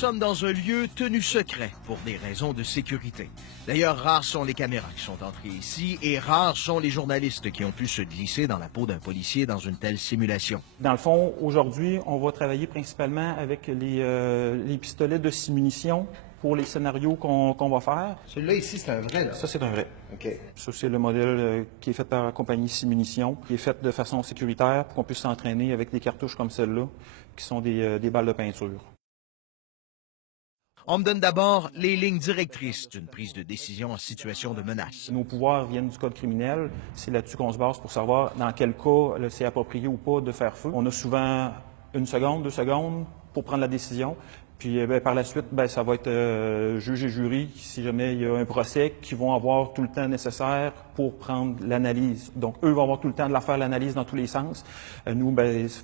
sommes dans un lieu tenu secret pour des raisons de sécurité. D'ailleurs, rares sont les caméras qui sont entrées ici et rares sont les journalistes qui ont pu se glisser dans la peau d'un policier dans une telle simulation. Dans le fond, aujourd'hui, on va travailler principalement avec les pistolets de 6 munitions pour les scénarios qu'on va faire. Celui-là ici, c'est un vrai, là? Ça, c'est un vrai. OK. Ça, c'est le modèle qui est fait par la compagnie 6 munitions, qui est fait de façon sécuritaire pour qu'on puisse s'entraîner avec des cartouches comme celle-là, qui sont des balles de peinture. On me donne d'abord les lignes directrices d'une prise de décision en situation de menace. Nos pouvoirs viennent du code criminel. C'est là-dessus qu'on se base pour savoir dans quel cas c'est approprié ou pas de faire feu. On a souvent 1 seconde, 2 secondes pour prendre la décision. Puis par la suite, ça va être juge et jury, si jamais il y a un procès, qui vont avoir tout le temps nécessaire pour prendre l'analyse. Donc, eux vont avoir tout le temps de la faire l'analyse dans tous les sens. Nous,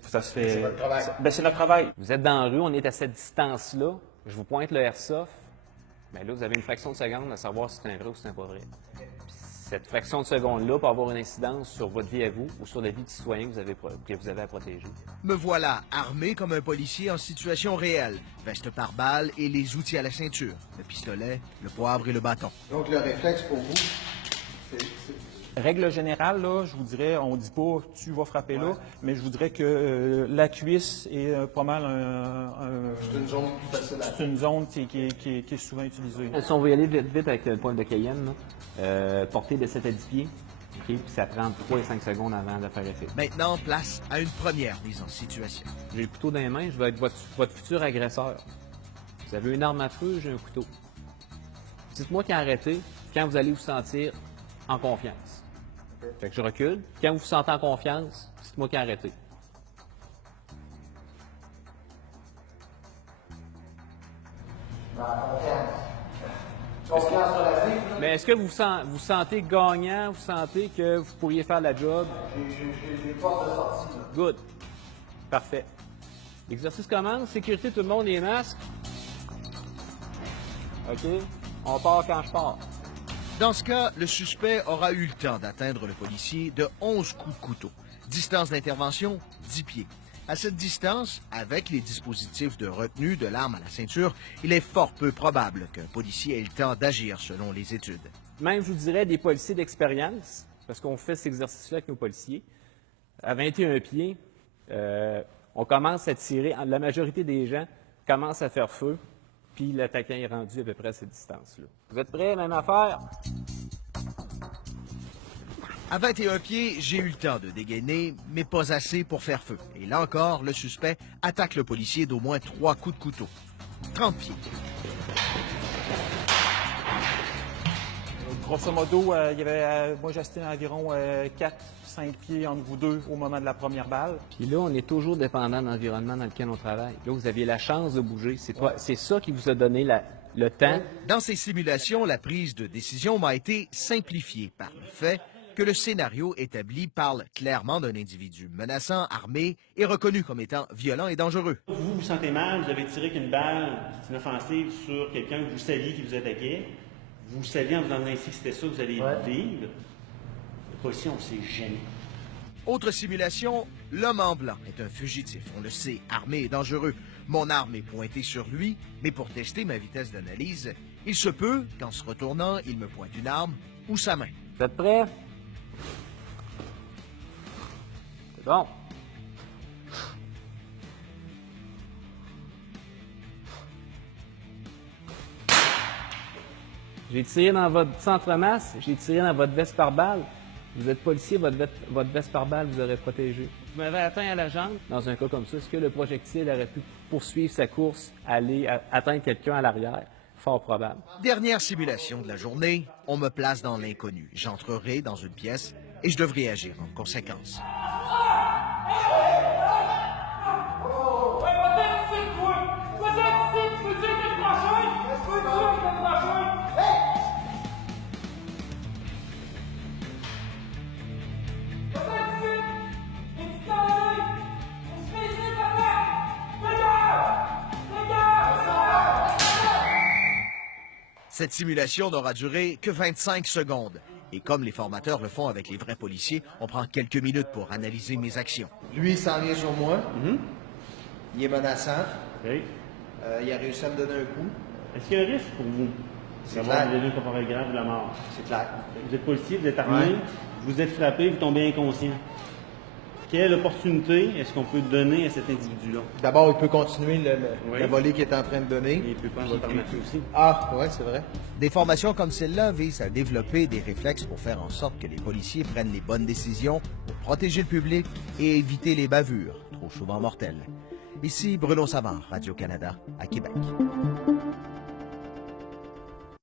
ça se fait... C'est votre travail. C'est notre travail. Vous êtes dans la rue, on est à cette distance-là. Je vous pointe le airsoft. Bien là, vous avez une fraction de seconde à savoir si c'est un vrai ou si c'est pas vrai. Puis cette fraction de seconde-là peut avoir une incidence sur votre vie à vous ou sur la vie du citoyen que vous avez à protéger. Me voilà armé comme un policier en situation réelle. Veste par balle et les outils à la ceinture. Le pistolet, le poivre et le bâton. Donc, le réflexe pour vous, c'est... Règle générale, là, je vous dirais, on ne dit pas tu vas frapper là, mais je vous dirais que la cuisse est pas mal C'est une zone plus facile à... c'est une zone qui est souvent utilisée. Si on veut y aller vite avec le pointe de Cayenne, portée de 7 à 10 pieds, puis ça prend 3 et 5 secondes avant de faire effet. Maintenant, place à une première mise en situation. J'ai le couteau dans les mains, je vais être votre futur agresseur. Vous avez une arme à feu, j'ai un couteau. Dites-moi quand arrêter, quand vous allez vous sentir en confiance. Fait que je recule. Quand vous vous sentez en confiance, dites-moi quand arrêter. Confiance relative, là. Mais est-ce que vous sentez gagnant, vous sentez que vous pourriez faire la job? J'ai porte de sortie, là. Good. Parfait. L'exercice commence. Sécurité, tout le monde, les masques. OK. On part quand je pars. Dans ce cas, le suspect aura eu le temps d'atteindre le policier de 11 coups de couteau. Distance d'intervention, 10 pieds. À cette distance, avec les dispositifs de retenue de l'arme à la ceinture, il est fort peu probable qu'un policier ait le temps d'agir selon les études. Même, je vous dirais, des policiers d'expérience, parce qu'on fait cet exercice-là avec nos policiers. À 21 pieds, on commence à tirer. La majorité des gens commencent à faire feu, puis l'attaquant est rendu à peu près à cette distance-là. Vous êtes prêts? Même affaire? À 21 pieds, j'ai eu le temps de dégainer, mais pas assez pour faire feu. Et là encore, le suspect attaque le policier d'au moins 3 coups de couteau. 30 pieds. Grosso modo, il y avait, moi j'estimais environ 4-5 pieds entre vous deux au moment de la première balle. Puis là, on est toujours dépendant de l'environnement dans lequel on travaille. Là, vous aviez la chance de bouger. C'est ça qui vous a donné le temps. Dans ces simulations, la prise de décision m'a été simplifiée par le fait que le scénario établi parle clairement d'un individu menaçant, armé et reconnu comme étant violent et dangereux. Vous vous sentez mal, vous avez tiré qu'une balle, c'est une offensive sur quelqu'un que vous saviez qui vous attaquait. Vous saviez en vous emmenant ici que c'était ça que vous allez vivre. Le policier, on ne sait jamais. Autre simulation, l'homme en blanc est un fugitif. On le sait, armé et dangereux. Mon arme est pointée sur lui, mais pour tester ma vitesse d'analyse, il se peut qu'en se retournant, il me pointe une arme ou sa main. Vous êtes prêts? C'est bon. J'ai tiré dans votre centre-masse, j'ai tiré dans votre veste par balle. Vous êtes policier, votre veste par balle vous aurait protégé. Vous m'avez atteint à la jambe. Dans un cas comme ça, est-ce que le projectile aurait pu poursuivre sa course, aller atteindre quelqu'un à l'arrière? Fort probable. Dernière simulation de la journée, on me place dans l'inconnu. J'entrerai dans une pièce et je devrais agir en conséquence. Cette simulation n'aura duré que 25 secondes. Et comme les formateurs le font avec les vrais policiers, on prend quelques minutes pour analyser mes actions. Lui, il s'en vient sur moi. Il est menaçant. OK. Il a réussi à me donner un coup. Est-ce qu'il y a un risque pour vous C'est d'avoir clair. des lésions corporelles graves ou la mort? C'est clair. Vous êtes policier, vous êtes armé, Ouais. vous êtes frappé, vous tombez inconscient. Quelle opportunité est-ce qu'on peut donner à cet individu-là? D'abord, il peut continuer Oui. la volée qu'il est en train de donner. Il peut prendre votre arme à feu aussi. Ah, ouais, c'est vrai. Des formations comme celle-là visent à développer des réflexes pour faire en sorte que les policiers prennent les bonnes décisions pour protéger le public et éviter les bavures, trop souvent mortelles. Ici Bruno Savard, Radio-Canada, à Québec.